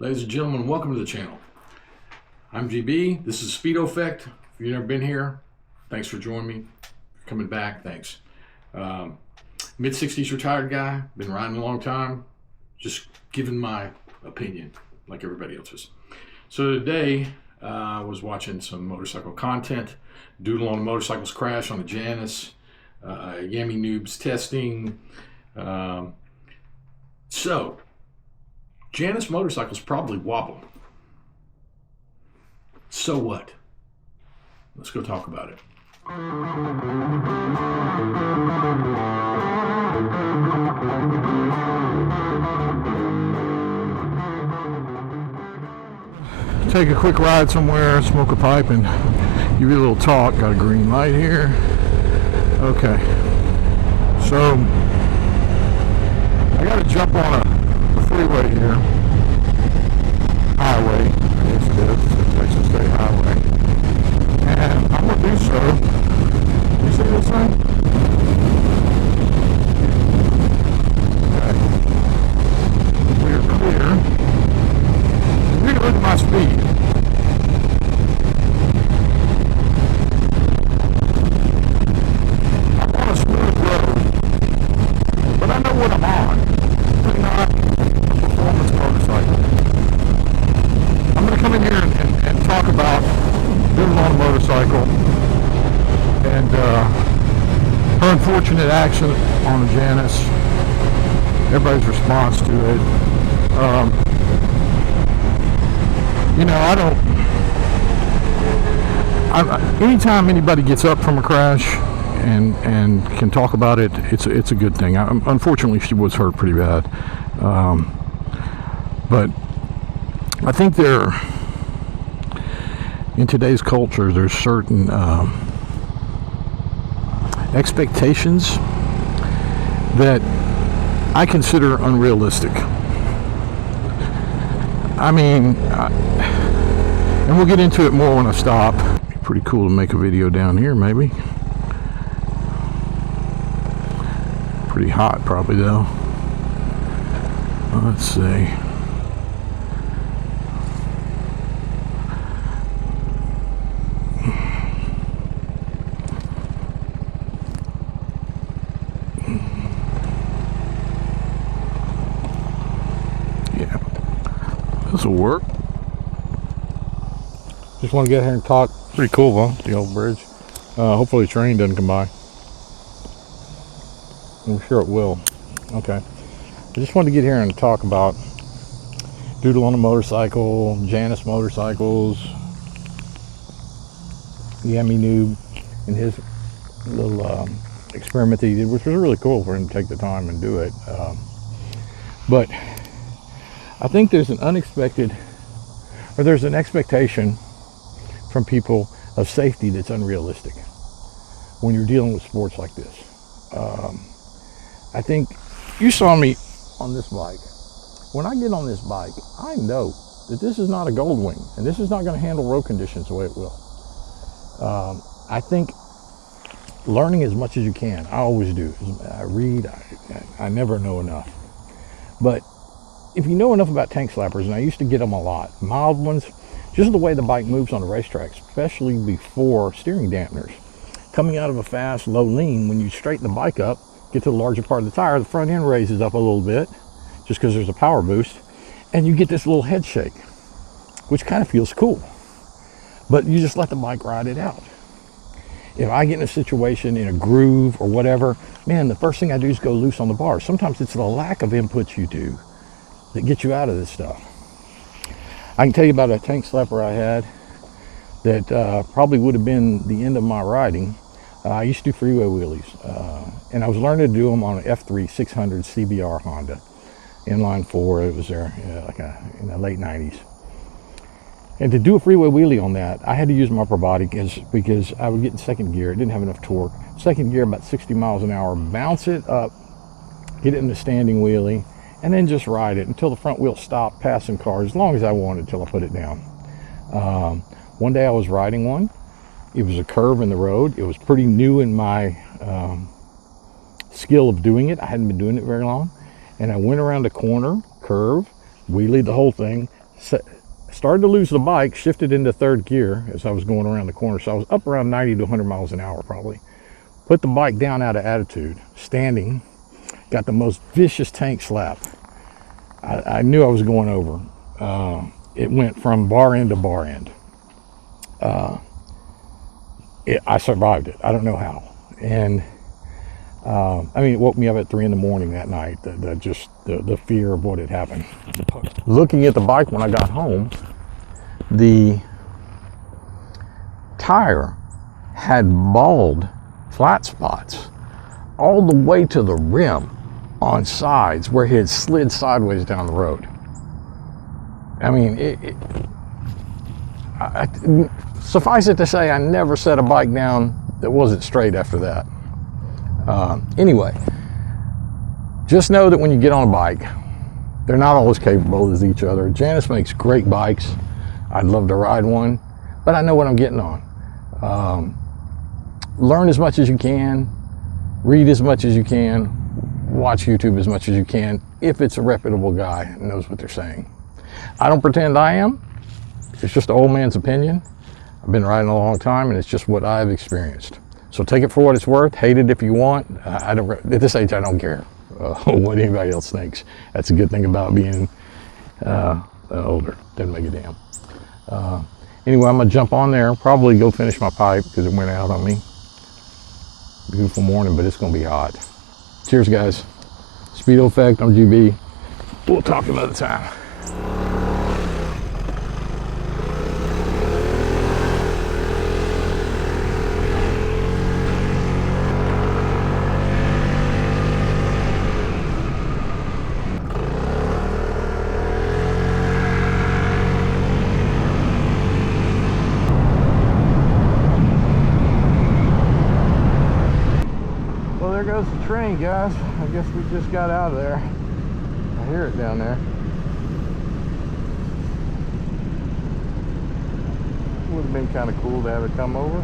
Ladies and gentlemen, welcome to the channel. I'm GB. This is Speedo Effect. If you've never been here, thanks for joining me. Coming back, thanks. Mid-60s retired guy, been riding a long time, just giving my opinion like everybody else's. So today, I was watching some motorcycle content. Doodle on a motorcycle's crash on a Janus. Yami Noob's testing. So, Janus motorcycles probably wobble. So what? Let's go talk about it. Take a quick ride somewhere, smoke a pipe, and give you a little talk. Got a green light here. Okay. So, I got to jump on a freeway here. Highway, I guess it is. It's the Texas State Highway. And I'm going to do so. You see this thing? Okay. We are clear. You can look at my speed. I'm on a smooth road, but I know what I'm on. It's not a performance motorcycle. I'm going to come in here and talk about Doodle on a motorcycle and her unfortunate accident on a Janus, everybody's response to it. You know, anytime anybody gets up from a crash and can talk about it, it's a good thing. Unfortunately, she was hurt pretty bad. But I think in today's culture, there's certain expectations that I consider unrealistic. I mean, and we'll get into it more when I stop. Pretty cool to make a video down here, maybe. Pretty hot, probably, though. Let's see. Yeah, this will work. Just want to get here and talk. Pretty cool, huh? The old bridge. Hopefully the train doesn't come by. I'm sure it will. Okay. I just wanted to get here and talk about Doodle on a motorcycle, Janus motorcycles, Yami Noob, and his little experiment that he did, which was really cool for him to take the time and do it. But I think there's an expectation from people of safety that's unrealistic when you're dealing with sports like this. I think you saw me on this bike. When I get on this bike, I know that this is not a gold wing, and this is not going to handle road conditions the way it will. I think learning as much as you can. I always do. I read. I never know enough. But if you know enough about tank slappers, and I used to get them a lot, mild ones, just the way the bike moves on the racetrack, especially before steering dampeners. Coming out of a fast, low lean, when you straighten the bike up, get to the larger part of the tire, the front end raises up a little bit, just because there's a power boost, and you get this little head shake, which kind of feels cool. But you just let the bike ride it out. If I get in a situation, in a groove or whatever, man, the first thing I do is go loose on the bars. Sometimes it's the lack of inputs you do that get you out of this stuff. I can tell you about a tank slapper I had that probably would have been the end of my riding. I used to do freeway wheelies, and I was learning to do them on an F3 600 CBR Honda, inline 4. It was there in the late 90s. And to do a freeway wheelie on that, I had to use my robotic because I would get in second gear. It didn't have enough torque. Second gear, about 60 miles an hour, bounce it up, get it in the standing wheelie, and then just ride it until the front wheel stopped passing cars, as long as I wanted, until I put it down. One day I was riding one. It was a curve in the road. It was pretty new in my skill of doing it. I hadn't been doing it very long. And I went around a corner, curve, wheelied the whole thing, Started to lose the bike, shifted into third gear as I was going around the corner. So I was up around 90 to 100 miles an hour probably. Put the bike down out of attitude, standing, got the most vicious tank slap. I knew I was going over. It went from bar end to bar end. I survived it. I don't know how. And I mean, it woke me up at 3 in the morning that night. The fear of what had happened. Looking at the bike when I got home, the tire had bald flat spots all the way to the rim on sides where it had slid sideways down the road. I mean, suffice it to say, I never set a bike down that wasn't straight after that. Anyway, just know that when you get on a bike, they're not all as capable as each other. Janus makes great bikes. I'd love to ride one, but I know what I'm getting on. Learn as much as you can, read as much as you can, watch YouTube as much as you can, if it's a reputable guy and knows what they're saying. I don't pretend I am. It's just an old man's opinion. I've been riding a long time, and it's just what I've experienced. So take it for what it's worth. Hate it if you want. At this age, I don't care what anybody else thinks. That's a good thing about being older. Doesn't make a damn. Anyway, I'm gonna jump on there. Probably go finish my pipe because it went out on me. Beautiful morning, but it's gonna be hot. Cheers, guys. Speedo Effect on GB. We'll talk another time. Well, there goes the train, guys. I guess we just got out of there. I hear it down there. Would have been kind of cool to have it come over.